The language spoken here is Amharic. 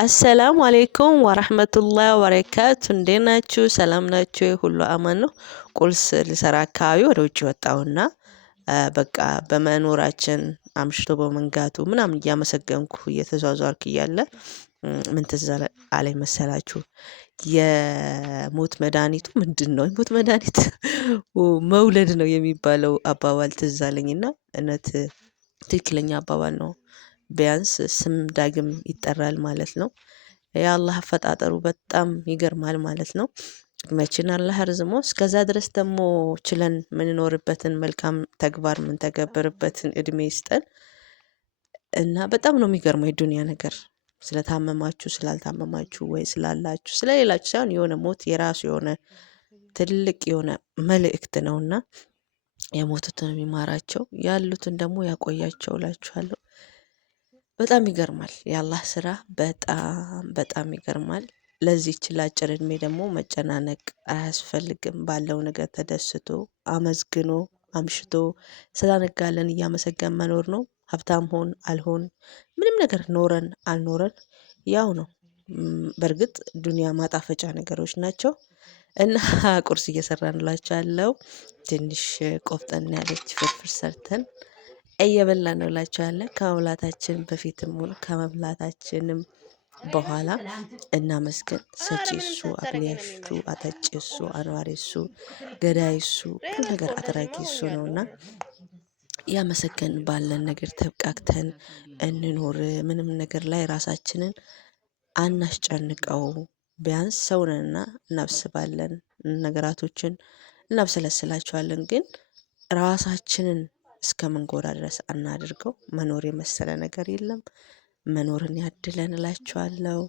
አሰላሙ አሌይኩም ወረህመቱላህ ወበረካቱ። እንዴት ናችሁ? ሰላም ናችሁ? ሁሉ አማን ነው? ቁርስ ልሰራ አካባቢ ወደ ውጭ ወጣሁና በቃ በመኖራችን አምሽቶ በመንጋቱ ምናምን እያመሰገንኩ እየተዟዟርክ እያለ ምን ትዝ አለኝ መሰላችሁ? የሞት መድኃኒቱ ምንድን ነው? የሞት መድኃኒት መውለድ ነው የሚባለው አባባል ትዝ አለኝና እውነት ትክክለኛ አባባል ነው። ቢያንስ ስም ዳግም ይጠራል ማለት ነው። የአላህ አፈጣጠሩ በጣም ይገርማል ማለት ነው። እድሜያችን አላህ አርዝሞ እስከዛ ድረስ ደግሞ ችለን የምንኖርበትን መልካም ተግባር የምንተገብርበትን እድሜ ይስጠን እና በጣም ነው የሚገርመው የዱንያ ነገር። ስለታመማችሁ ስላልታመማችሁ ወይ ስላላችሁ ስለሌላችሁ ሳይሆን የሆነ ሞት የራሱ የሆነ ትልቅ የሆነ መልእክት ነውና የሞቱትን የሚማራቸው ያሉትን ደግሞ ያቆያቸው እላችኋለሁ። በጣም ይገርማል የአላህ ስራ በጣም በጣም ይገርማል። ለዚህች ለአጭር እድሜ ደግሞ መጨናነቅ አያስፈልግም። ባለው ነገር ተደስቶ አመስግኖ አምሽቶ ስላነጋለን እያመሰገን መኖር ነው። ሀብታም ሆን አልሆን ምንም ነገር ኖረን አልኖረን ያው ነው። በእርግጥ ዱንያ ማጣፈጫ ነገሮች ናቸው እና ቁርስ እየሰራንላችኋለሁ። ትንሽ ቆፍጠን ያለች ፍርፍር ሰርተን እየበላን ነው እላችኋለሁ። ከመብላታችን በፊትም ሆነ ከመብላታችንም በኋላ እናመስግን። ሰጪ እሱ፣ አብሊያሽ እሱ፣ አጠጪ እሱ፣ አኗሪ እሱ፣ ገዳይ እሱ፣ ሁሉ ነገር አድራጊ እሱ ነውና ያመሰገን ባለን ነገር ተብቃቅተን እንኖር። ምንም ነገር ላይ ራሳችንን አናስጨንቀው። ቢያንስ ሰውንና እናስባለን፣ ነገራቶችን እናብሰለስላቸዋለን። ግን ራሳችንን እስከምንጎዳ ድረስ አናድርገው። መኖር የመሰለ ነገር የለም። መኖርን ያድለን እላችኋለሁ።